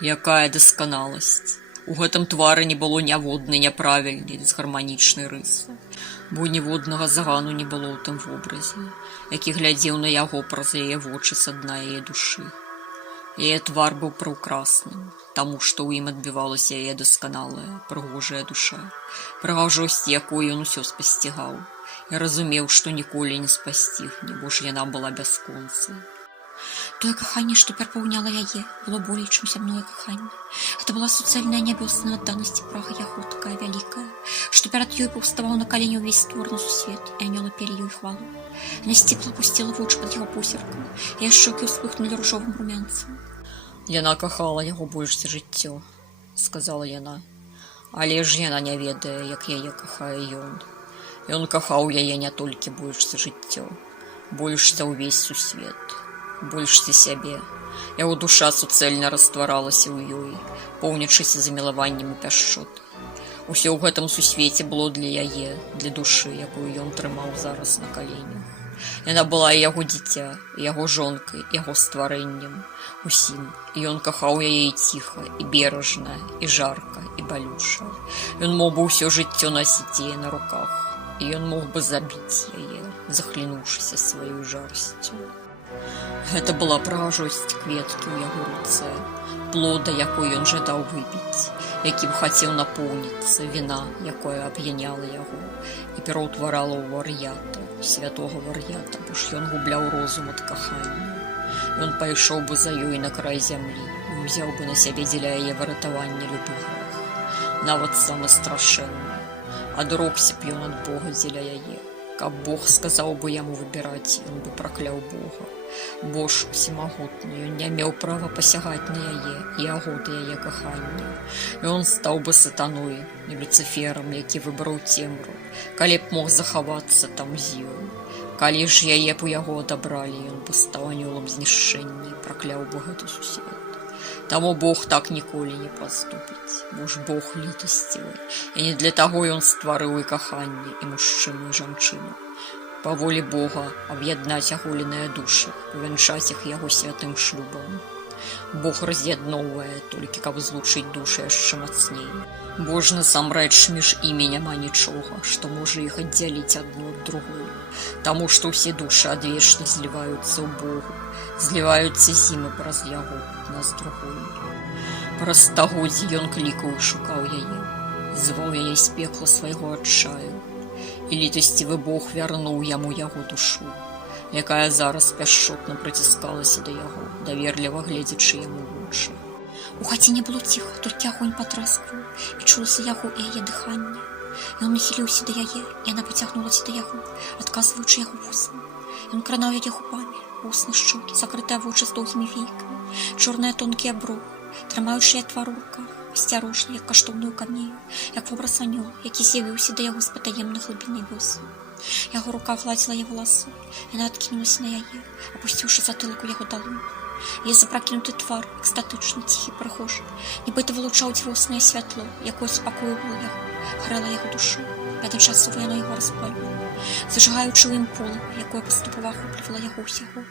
Якая дасканаласць! У гэтым твары не было няводнай, няправільнай, дысгарманічнай рысы, бо ніводнага загану не было ў тым вобразе, які глядзеў на яго праз яе вочы са дна яе душы. Яе твар быў прыўкрасным, таму што ў ім адбівалася яе дасканалая, прыгожая душа, прыгажосць якой ён усё спасцігаў і разумеў, што ніколі не спасцігне, бо ж яна была бясконцай. Тое каханне, што перапаўняла яе, было болей, чым зямное каханне. Гэта была суцэльная нябёсная адданасць і прага яго, такая вялікая, што перад ёй паўставаў на калені ўвесь створаны сусвет, і анёлы пелі ёй хвалу. Яна сціпла пусціла вочы пад яго посеркам, і яе шчокі ўспыхнулі ружовым румянцам. Яна кахала яго больш за жыццё, сказала яна, але ж яна не ведае, як яе кахае ён. Ён кахаў яе не толькі больш за жыццё, больш за ўвесь сусвет. Больш за сябе. Яго душа суцэльна растваралася ў ёй, поўнячыся замілаваннем і пяшчотай. Усё ў гэтым сусвеце было для яе, для душы, якую ён трымаў зараз на каленях. Яна была і яго дзіця, і яго жонкай, яго стварэннем, усім. І ён кахаў яе і ціха, і бережна, і жарка, і балюша. Ён мог бы ўсё жыццё насіць яе на руках, і ён мог бы забіць яе, захлінуўшыся сваёй жарсцю. Гэта была прыгажосць кветкі ў яго руцэ, плода, якой ён жадаў выпіць, якім хацеў напоўніцца, віна, якое аб'яняла яго і пераўтварала ў вар'ята, святога вар'ята, бо ж ён губляў розум ад кахання. Ён пайшоў бы за ёй на край зямлі і ўзяў бы на сябе дзеля яе выратавання любы грэх, нават самы страшэнны. Адрокся б ён ад Бога дзеля яе. Каб Бог сказаў бы яму выбіраць, ён бы пракляў Бога. Бо ж усімагутны, ён не меў права пасягаць на яе і яго да яе кахання. Ён стаў бы сатаной, люцыферам, які выбраў цемру, калі б мог захавацца там з ёю. Калі ж яе б у яго адабралі, ён бы стаў анёлам знішчэння і пракляў бы гэты сусвет. Таму Бог так ніколі не паступіць, бо ж Бог літасцівы, і не для таго ён стварыў і каханне, і мужчыну, і жанчыну. Па волі Бога аб'яднаць аголеныя душы, увянчаць іх яго святым шлюбам. Бог раз'ядноўвае толькі, каб злучыць душы яшчэ мацней. Бо ж насамрэч між імі няма нічога, што можа іх аддзяліць адну ад другую, таму што ўсе душы адвечна зліваюцца ў Богу, зліваюцца з ім і праз яго, адна з другой. Праз стагоддзі ён клікаў і шукаў яе, зваў яе з пекла свайго адчаю, і літасцівы Бог вярнуў яму яго душу, якая зараз пяшчотна прыціскалася да яго, даверліва гледзячы яму вочы. У хаце не было ціха, толькі агонь патраскваў, і чулася яго і яе дыханне. Ён нахіліўся да яе, і яна пацягнулася да яго, адказваючы яго вуснам. Ён кранаў яе губамі, вусны, шчокі, закрытыя вочы з доўгімі вейкамі, чорныя тонкія бровы, трымаючы яе твар у руках, асцярожна, як каштоўную камею, як вобраз анёла, які з'явіўся да яго з патаемных глыбін нябёса. Яго рука гладзіла яе валасы, яна адкінулася на яе, апусціўшы затылак у яго далонь. Яе запракінуты твар, экстатычны, ціхі, прыгожы, нібыта вылучаў дзівоснае святло, якое супакоювала яго, грэла яго душу, і адначасова яно яго распальвала, зажыгаючы ў ім полымя, якое паступова ахоплівала яго ўсяго.